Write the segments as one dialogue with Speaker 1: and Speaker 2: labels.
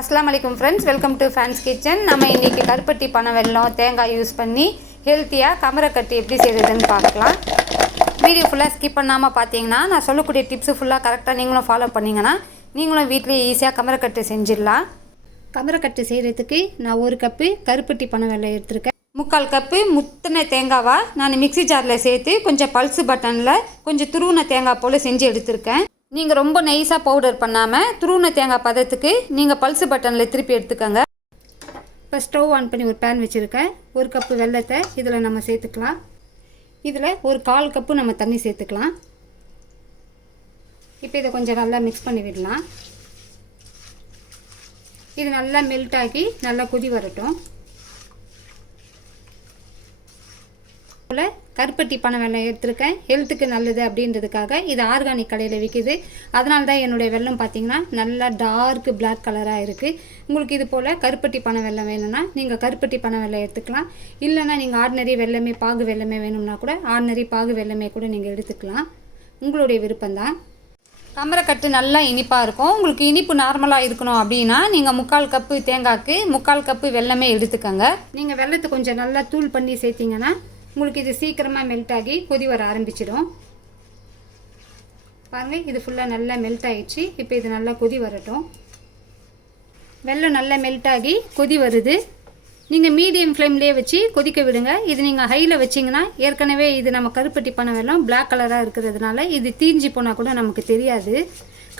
Speaker 1: அஸ்லாம் வலைக்கம் friends welcome to fans kitchen நம்ம இன்றைக்கி கருப்பட்டி பனை வெல்லம் தேங்காய் யூஸ் பண்ணி ஹெல்த்தியாக கமரக்கட்டு எப்படி செய்கிறதுன்னு பார்க்கலாம். வீடியோ ஃபுல்லாக ஸ்கிப் பண்ணாமல் பார்த்தீங்கன்னா நான் சொல்லக்கூடிய டிப்ஸு ஃபுல்லாக கரெக்டாக நீங்களும் ஃபாலோ பண்ணிங்கன்னா நீங்களும் வீட்லேயே ஈஸியாக கமரக்கட்டு செஞ்சிடலாம். கமரக்கட்டு செய்கிறதுக்கு நான் ஒரு கப்பு கருப்பட்டி பனை வெள்ளம் எடுத்திருக்கேன். முக்கால் கப்பு முத்தின தேங்காவாக நான் மிக்ஸி ஜாரில் சேர்த்து கொஞ்சம் பல்ஸு பட்டனில் கொஞ்சம் துருவின தேங்காய் போல் செஞ்சு எடுத்திருக்கேன். நீங்கள் ரொம்ப நைஸாக பவுடர் பண்ணாமல் துருவின தேங்காய் பதத்துக்கு நீங்கள் பல்சு பட்டனில் திருப்பி எடுத்துக்கோங்க. இப்போ ஸ்டவ் ஆன் பண்ணி ஒரு பேன் வச்சுருக்கேன். ஒரு கப்பு வெல்லத்தை இதில் நம்ம சேர்த்துக்கலாம். இதில் ஒரு கால் கப்பு நம்ம தண்ணி சேர்த்துக்கலாம். இப்போ இதை கொஞ்சம் நல்லா மிக்ஸ் பண்ணி விடலாம். இது நல்லா மெல்ட் ஆகி நல்லா கொதி வரட்டும். போல் கருப்பட்டி பனை வெள்ளம் எடுத்திருக்கேன். ஹெல்த்துக்கு நல்லது அப்படின்றதுக்காக இது ஆர்கானிக் கடையில் விற்கிது அதனால தான் என்னுடைய வெல்லம் பார்த்தீங்கன்னா நல்லா டார்க் பிளாக் கலராக இருக்குது உங்களுக்கு இது போல் கருப்பட்டி பனை வெல்லம் வேணும்னா நீங்கள் கருப்பட்டி பனை வெள்ளம் எடுத்துக்கலாம். இல்லைன்னா நீங்கள் ஆர்டினரி வெள்ளமே பாகு வெள்ளமே வேணும்னா கூட ஆர்டினரி பாகு வெள்ளமே கூட நீங்கள் எடுத்துக்கலாம். உங்களுடைய விருப்பம்தான் கமரக்கட்டு நல்லா இனிப்பாக இருக்கும். உங்களுக்கு இனிப்பு நார்மலாக இருக்கணும் அப்படின்னா நீங்கள் முக்கால் கப்பு தேங்காய்க்கு முக்கால் கப்பு வெல்லமே எடுத்துக்கோங்க. நீங்கள் வெல்லத்தை கொஞ்சம் நல்லா தூள் பண்ணி சேர்த்திங்கன்னா உங்களுக்கு இது சீக்கிரமாக மெல்ட் ஆகி கொதி வர ஆரம்பிச்சிடும். பாருங்கள் இது ஃபுல்லாக நல்லா மெல்ட் ஆகிடுச்சு இப்போ இது நல்லா கொதி வரட்டும். வெள்ளம் நல்லா மெல்ட் ஆகி கொதி வருது. நீங்கள் மீடியம் ஃப்ளேம்லேயே வச்சு கொதிக்க விடுங்க. இது நீங்கள் ஹையில் வச்சிங்கன்னா ஏற்கனவே இது நம்ம கருப்பட்டி பண்ண வெல்லம் பிளாக் கலராக இருக்கிறதுனால இது தீஞ்சு போனால் கூட நமக்கு தெரியாது.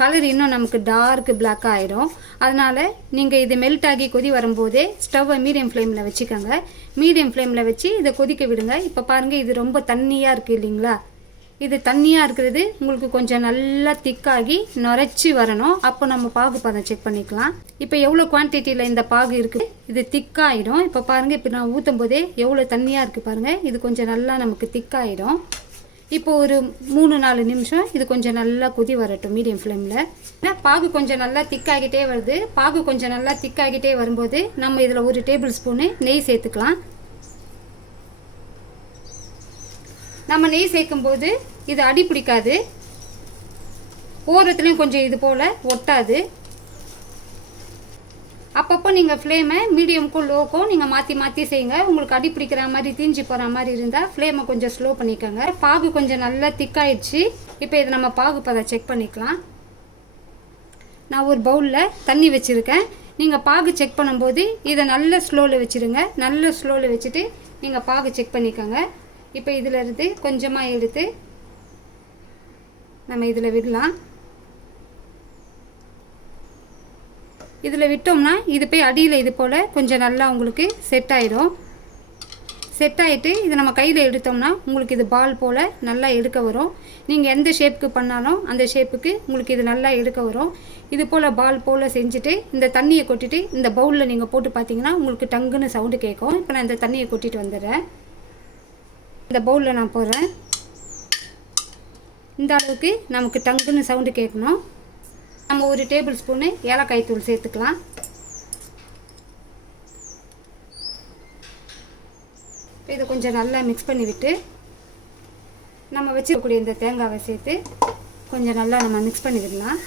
Speaker 1: கலர் இன்னும் நமக்கு டார்க் பிளாக் ஆயிரும். அதனால் நீங்கள் இது மெல்ட் ஆகி கொதி வரும்போதே ஸ்டவ்வை மீடியம் ஃப்ளேமில் வச்சுக்கோங்க. மீடியம் ஃப்ளேமில் வச்சு இதை கொதிக்க விடுங்க. இப்போ பாருங்கள் இது ரொம்ப தண்ணியாக இருக்குது இல்லைங்களா? இது தண்ணியாக இருக்கிறது உங்களுக்கு கொஞ்சம் நல்லா திக்காகி நுரைச்சி வரணும். அப்போ நம்ம பாகு பதம் செக் பண்ணிக்கலாம். இப்போ எவ்வளோ குவான்டிட்டியில் இந்த பாகு இருக்குது இது திக்காயிடும் இப்போ பாருங்கள் இப்போ நான் ஊற்றும் போதே எவ்வளோ தண்ணியாக இருக்குது பாருங்கள் இது கொஞ்சம் நல்லா நமக்கு திக்காயிடும் இப்போ ஒரு மூணு நாலு நிமிஷம் இது கொஞ்சம் நல்லா கொதி வரட்டும் மீடியம் ஃப்ளேமில் ஏன்னா பாகு கொஞ்சம் நல்லா திக்காகிட்டே வருது. பாகு கொஞ்சம் நல்லா திக்காகிட்டே வரும்போது நம்ம இதில் ஒரு டேபிள் ஸ்பூனு நெய் சேர்த்துக்கலாம். நம்ம நெய் சேர்க்கும்போது இது அடி பிடிக்காது. ஓரத்துலேயும் கொஞ்சம் இது போல் ஒட்டாது. அப்பப்போ நீங்கள் ஃப்ளேமை மீடியமுக்கும் லோக்கும் நீங்கள் மாற்றி மாற்றி செய்யுங்க. உங்களுக்கு அடி பிடிக்கிற மாதிரி தீஞ்சு போகிற மாதிரி இருந்தால் ஃப்ளேமை கொஞ்சம் ஸ்லோ பண்ணிக்கோங்க. பாகு கொஞ்சம் நல்லா திக்காயிடுச்சு. இப்போ இதை நம்ம பாகு பதம் செக் பண்ணிக்கலாம். நான் ஒரு பவுலில் தண்ணி வச்சுருக்கேன். நீங்கள் பாகு செக் பண்ணும்போது இதை நல்ல ஸ்லோவில் வச்சுருங்க. நல்ல ஸ்லோவில் வச்சுட்டு நீங்கள் பாகு செக் பண்ணிக்கோங்க. இப்போ இதில் இருந்து கொஞ்சமாக எடுத்து நம்ம இதில் விடலாம். இதில் விட்டோம்னா இது போய் அடியில் இது போல் கொஞ்சம் நல்லா உங்களுக்கு செட் ஆயிடும் செட் ஆகிட்டு இது நம்ம கையில் எடுத்தோம்னா உங்களுக்கு இது பால் போல் நல்லா எடுக்க வரும். நீங்கள் எந்த ஷேப்புக்கு பண்ணாலும் அந்த ஷேப்புக்கு உங்களுக்கு இது நல்லா எடுக்க வரும். இது போல் பால் போல் செஞ்சுட்டு இந்த தண்ணியை கொட்டிட்டு இந்த பவுலில் நீங்கள் போட்டு பார்த்தீங்கன்னா உங்களுக்கு டங்குன்னு சவுண்டு கேட்கும். இப்போ நான் இந்த தண்ணியை கொட்டிட்டு வந்துடுறேன். இந்த பவுலில் நான் போடுறேன். இந்த அளவுக்கு நமக்கு டங்குன்னு சவுண்டு கேட்கணும். நம்ம ஒரு டேபிள் ஸ்பூனு ஏலக்காய் தூள் சேர்த்துக்கலாம். இதை கொஞ்சம் நல்லா மிக்ஸ் பண்ணி விட்டு நம்ம வச்சுக்கக்கூடிய இந்த தேங்காவை சேர்த்து கொஞ்சம் நல்லா நம்ம மிக்ஸ் பண்ணி விடலாம்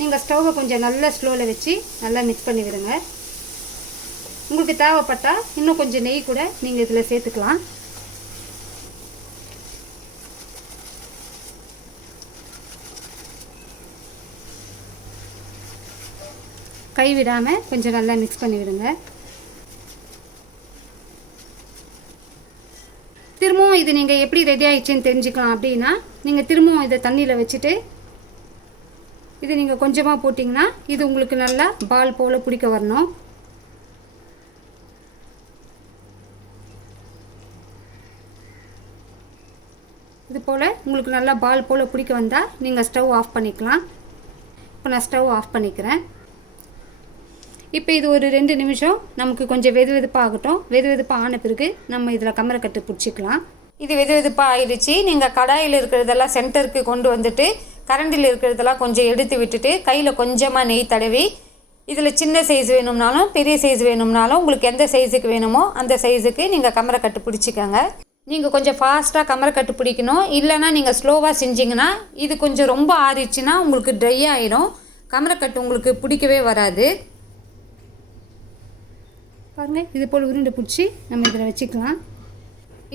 Speaker 1: நீங்கள் ஸ்டவ்வை கொஞ்சம் நல்லா ஸ்லோவில் வச்சு நல்லா மிக்ஸ் பண்ணி விடுங்க உங்களுக்கு தேவைப்பட்டால் இன்னும் கொஞ்சம் நெய் கூட நீங்கள் இதில் சேர்த்துக்கலாம். கை விடாமல் கொஞ்சம் நல்லா மிக்ஸ் பண்ணி விடுங்க திரும்பவும் இது நீங்கள் எப்படி ரெடி ஆயிடுச்சுன்னு தெரிஞ்சுக்கலாம் அப்படின்னா நீங்கள் திரும்பவும் இதை தண்ணியில் வச்சுட்டு இது நீங்கள் கொஞ்சமாக போட்டிங்கன்னா இது உங்களுக்கு நல்லா பால் போல் பிடிக்க வரணும். இது போல் உங்களுக்கு நல்லா பால் போல் பிடிக்க வந்தால் நீங்கள் ஸ்டவ் ஆஃப் பண்ணிக்கலாம். இப்போ நான் ஸ்டவ் ஆஃப் பண்ணிக்கிறேன். இப்போ இது ஒரு ரெண்டு நிமிஷம். நமக்கு கொஞ்சம் வெது வெதுப்பாகட்டும் வெது வெதுப்பாக ஆன பிறகு நம்ம இதில் கமரக்கட்டு பிடிச்சிக்கலாம். இது வெது வெதுப்பாக ஆயிடுச்சு. நீங்கள் கடாயில் இருக்கிறதெல்லாம் சென்டருக்கு கொண்டு வந்துட்டு கரண்டில் இருக்கிறதெல்லாம் கொஞ்சம் எடுத்து விட்டுட்டு கையில் கொஞ்சமாக நெய் தடவி இதில் சின்ன சைஸ் வேணும்னாலும் பெரிய சைஸ் வேணும்னாலும் உங்களுக்கு எந்த சைஸுக்கு வேணுமோ அந்த சைஸுக்கு நீங்கள் கமரக்கட்டு பிடிச்சிக்கோங்க. நீங்கள் கொஞ்சம் ஃபாஸ்ட்டாக கமரக்கட்டு பிடிக்கணும். இல்லைன்னா நீங்கள் ஸ்லோவாக செஞ்சிங்கன்னா இது கொஞ்சம் ரொம்ப ஆறிச்சுன்னா உங்களுக்கு ட்ரை ஆகிடும் கமரக்கட்டு உங்களுக்கு பிடிக்கவே வராது. பாருங்கள் இது போல் உருண்டை பிடிச்சி நம்ம இதில் வச்சுக்கலாம்.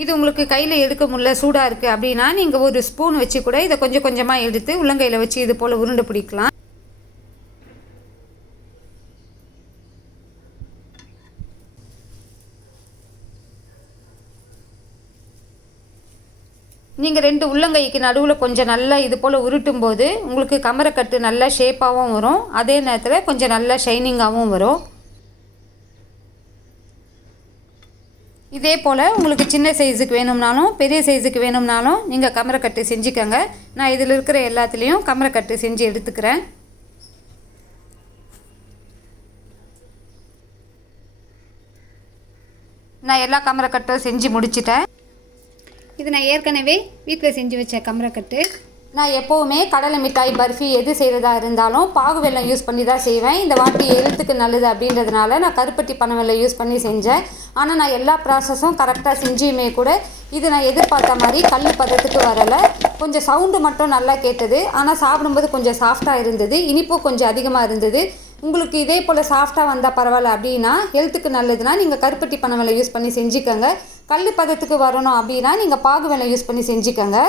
Speaker 1: இது உங்களுக்கு கையில் எடுக்க முடியல சூடாக இருக்குது அப்படின்னா நீங்கள் ஒரு ஸ்பூன் வச்சு கூட இதை கொஞ்சம் கொஞ்சமாக எடுத்து உள்ளங்கையில் வச்சு இது போல் உருண்டை பிடிக்கலாம். நீங்கள் ரெண்டு உள்ளங்கைக்கு நடுவில் கொஞ்சம் நல்லா இது போல் உருட்டும் போது உங்களுக்கு கமரக்கட்டு நல்லா ஷேப்பாகவும் வரும். அதே நேரத்தில் கொஞ்சம் நல்லா ஷைனிங்காகவும் வரும். இதே போல் உங்களுக்கு சின்ன சைஸுக்கு வேணும்னாலும் பெரிய சைஸுக்கு வேணும்னாலும் நீங்கள் கமரக்கட்டு செஞ்சுக்கோங்க. நான் இதில் இருக்கிற எல்லாத்துலேயும் கமரக்கட்டு செஞ்சு எடுத்துக்கிறேன். நான் எல்லா கமரக்கட்டும் செஞ்சு முடிச்சிட்டேன். இது நான் ஏற்கனவே வீட்டில் செஞ்சு வச்ச கமரக்கட்டு நான் எப்போவுமே கடலை மிட்டாய் பர்ஃபி எது செய்கிறதா இருந்தாலும் பாகு வெல்லம் யூஸ் பண்ணி தான் செய்வேன். இந்த வாட்டி எழுத்துக்கு நல்லது அப்படின்றதுனால நான் கருப்பட்டி பனை வெல்லம் யூஸ் பண்ணி செஞ்சேன். ஆனால் நான் எல்லா ப்ராசஸும் கரெக்டாக செஞ்சுமே கூட இது நான் எதிர்பார்த்த மாதிரி கல் பதத்துக்கு வரலை. கொஞ்சம் சவுண்டு மட்டும் நல்லா கேட்டது. ஆனால் சாப்பிடும்போது கொஞ்சம் சாஃப்டாக இருந்தது. இனிப்பும் கொஞ்சம் அதிகமாக இருந்தது. உங்களுக்கு இதே போல் சாஃப்டாக வந்தால் பரவாயில்ல அப்படின்னா ஹெல்த்துக்கு நல்லதுன்னா நீங்கள் கருப்பட்டி பனை வெலை யூஸ் பண்ணி செஞ்சுக்கோங்க. கல் பதத்துக்கு வரணும் அப்படின்னா நீங்கள் பாகு வெலை யூஸ் பண்ணி செஞ்சுக்கோங்க.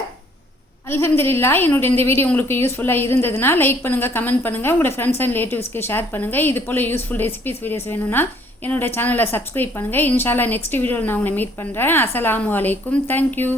Speaker 1: அலமதுல்லா என்னோட இந்த வீடியோ உங்களுக்கு யூஸ்ஃபுல்லாக இருந்ததுன்னா லைக் பண்ணுங்கள் கமெண்ட் பண்ணுங்கள் உங்களோட ஃப்ரெண்ட்ஸ் அண்ட் ரிலேட்டிவ்ஸ்க்கு ஷேர் பண்ணுங்கள் இது போல் யூஸ்ஃபுல் ரெசிபிஸ் வீடியோஸ் வேணும்னா என்னோட சேனலை சப்ஸ்கிரைப் பண்ணுங்கள் இன்ஷால்லா நெக்ஸ்ட் வீடியோவில் நான் உங்களை மீட் பண்ணுறேன் அஸ்ஸலாமு அலைக்கும். தேங்க்யூ